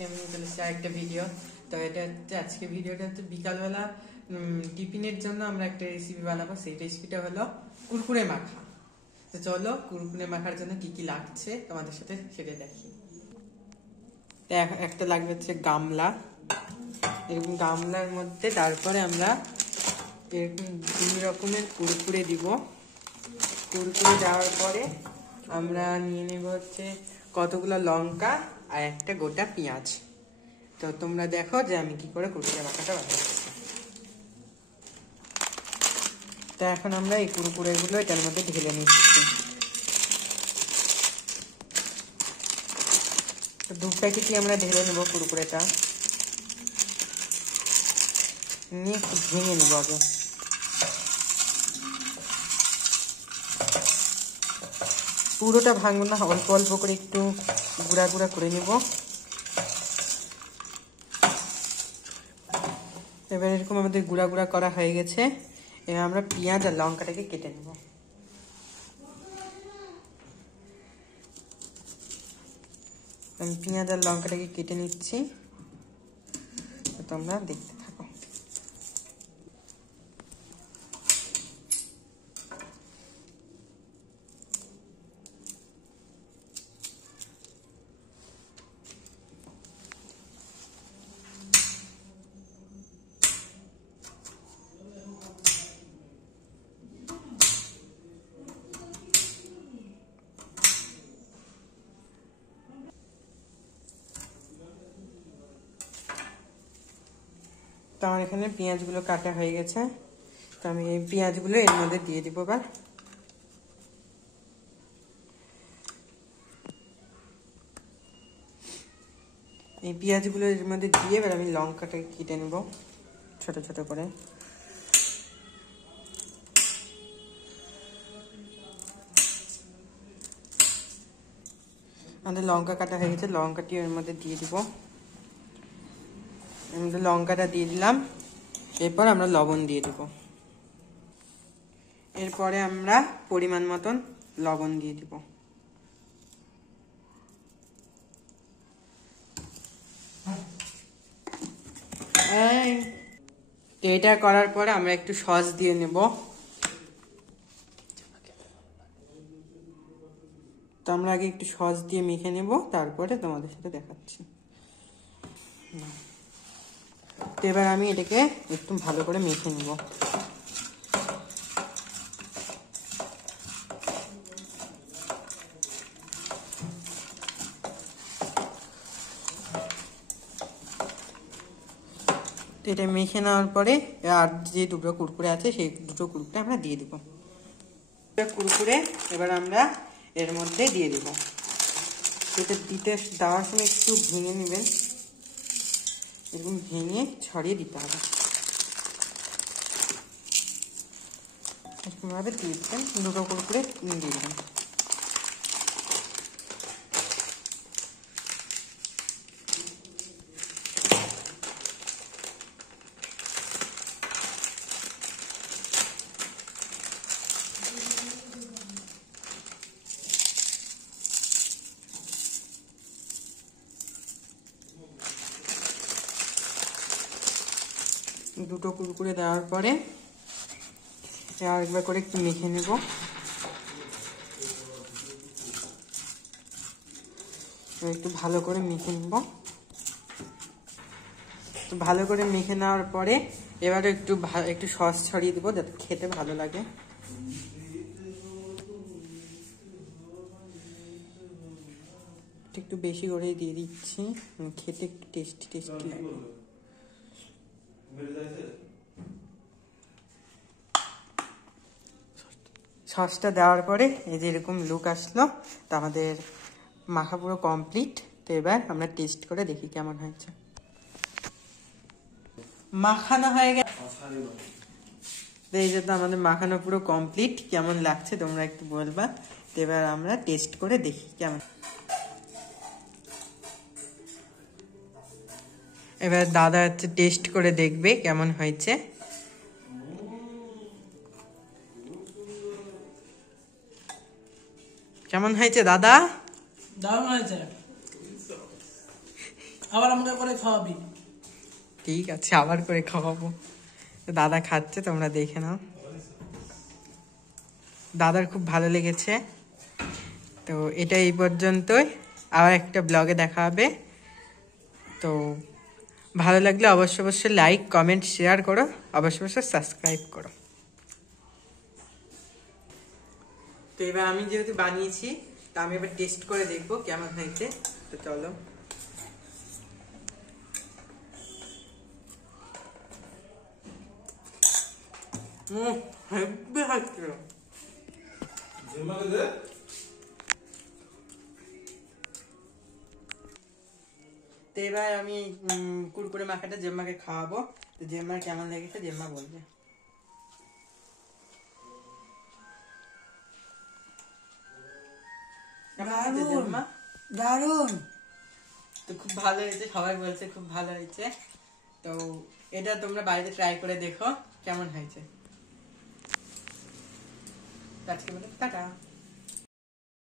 আজকে আমি চলে এসেছি আরেকটা ভিডিও। তো এটা হচ্ছে আজকে ভিডিওটা হচ্ছে বিকালবেলা টিফিনের জন্য আমরা একটা রেসিপি বানাবো। সেই রেসিপিটা হলো কুরকুরে মাখা। তো চলো কুরকুরে মাখার জন্য কি কি লাগছে তোমাদের সাথে সেটা দেখি। একটা লাগবে হচ্ছে গামলা, এরকম গামলার মধ্যে তারপরে আমরা এরকম 2 রকমের কুরকুরে দিব। কুরকুরে দেওয়ার পরে আমরা নিয়ে নেব হচ্ছে কতগুলো লঙ্কা আর একটা গোটা পেঁয়াজ। তো তোমরা দেখো যে আমি কি করে কুরকুরে মাখাটা বানাচ্ছি। তো এখন আমরা এই কুরকুরেগুলো এটার মধ্যে ঢেলে নিচ্ছি। তো 2 প্যাকেটই আমরা ঢেলে নেবো কুরকুরেটা, নিয়ে একটু ভেঙে নেবো আগে। পুরোটা ভাঙবো না, অল্প অল্প করে একটু গুঁড়া গুঁড়া করে নেব। এবার এরকম আমাদের গুঁড়া গুঁড়া করা হয়ে গেছে। এবার আমরা পেঁয়াজ আর লঙ্কাটাকে কেটে নেব। আমি পেঁয়াজ আর লঙ্কাটাকে কেটে নিচ্ছি, তোমরা দেখতে থাকো। তো আমার এখানে পেঁয়াজগুলো কাটা হয়ে গেছে। তো আমি এই পেঁয়াজগুলো এর মধ্যে দিয়ে দিব। এবার এই পেঁয়াজগুলো এর মধ্যে দিয়ে এবার আমি লঙ্কাটাকে কেটে নেব ছোট ছোট করে। আমাদের লঙ্কা কাটা হয়ে গেছে, লঙ্কাটি এর মধ্যে দিয়ে দিব। এর মধ্যে লঙ্কাটা দিয়ে দিলাম। এরপর আমরা লবণ দিয়ে দিব। এরপরে আমরা পরিমাণ মতন লবণ দিয়ে দিব। এটা করার পরে আমরা একটু সস দিয়ে নেব। তো আমরা আগে একটু সস দিয়ে মেখে নেব, তারপরে তোমাদের সাথে দেখাচ্ছি। তো এবার আমি এটাকে একটু ভালো করে মেখে নেব। এটা মেখে নেওয়ার পরে আর যে 2টো কুরকুরে আছে সেই 2টো কুরকুরে আমরা দিয়ে দিব। কুরকুরে এবার আমরা এর মধ্যে দিয়ে দিব। এটা দেওয়ার সময় একটু ভেঙে নেবেন, এরকম ভেঙে ছড়িয়ে দিতে হবে। এরকমভাবে দিয়ে দিবেন, 2টো কুরকুরে দিয়ে দিবেন। দুটো কুরকুরে দেওয়ার পরে আরেকবার করে একটু মেখে নেব। একটু ভালো করে মেখে নেব। ভালো করে মেখে নেওয়ার পরে এবারে একটু সস ছড়িয়ে দিব যাতে খেতে ভালো লাগে। একটু বেশি করে দিয়ে দিচ্ছি, খেতে একটু টেস্টি টেস্টি লাগে। সসটা দেওয়ার পরে এই যে এরকম লুক আসলো, তো আমাদের মাখা পুরো কমপ্লিট। তো এবার আমরা টেস্ট করে দেখি কেমন হয়েছে। মাখানো হয়ে গেছে, এই যে তো আমাদের মাখানো পুরো কমপ্লিট। কেমন লাগছে তোমরা একটু বলবা। তো এবার আমরা টেস্ট করে দেখি কেমন। এবার দাদা হচ্ছে টেস্ট করে দেখবে কেমন হয়েছে। কেমন হয়েছে দাদা? দারুণ হয়েছে। আবার আমাকে করে খাওয়াবি। ঠিক আছে, আবার করে খাওয়াবো। তো দাদা খাচ্ছে, তোমরা দেখে নাও। দাদার খুব ভালো লেগেছে। তো এটা এই পর্যন্তই, আবার একটা ব্লগে দেখা হবে। তো ভালো লাগলে অবশ্যই অবশ্যই লাইক কমেন্ট শেয়ার করো, অবশ্যই অবশ্যই সাবস্ক্রাইব করো। তো এবার আমি যেহেতু বানিয়েছি, তা আমি এবার টেস্ট করে দেখবো কেমন হয়েছে। তো চলো। হেব্বি হচ্ছে। তো এবার আমি কুরকুরে মাখাটা জেম্মাকে খাওয়াবো। তো জেম্মার কেমন লেগেছে জেম্মা বলবে। জেম্মা দারুন। তো খুব ভালো হয়েছে, সবাই বলছে খুব ভালো হয়েছে। তো এটা তোমরা বাড়িতে ট্রাই করে দেখো কেমন হয়েছে। আজকে বলে টাটা।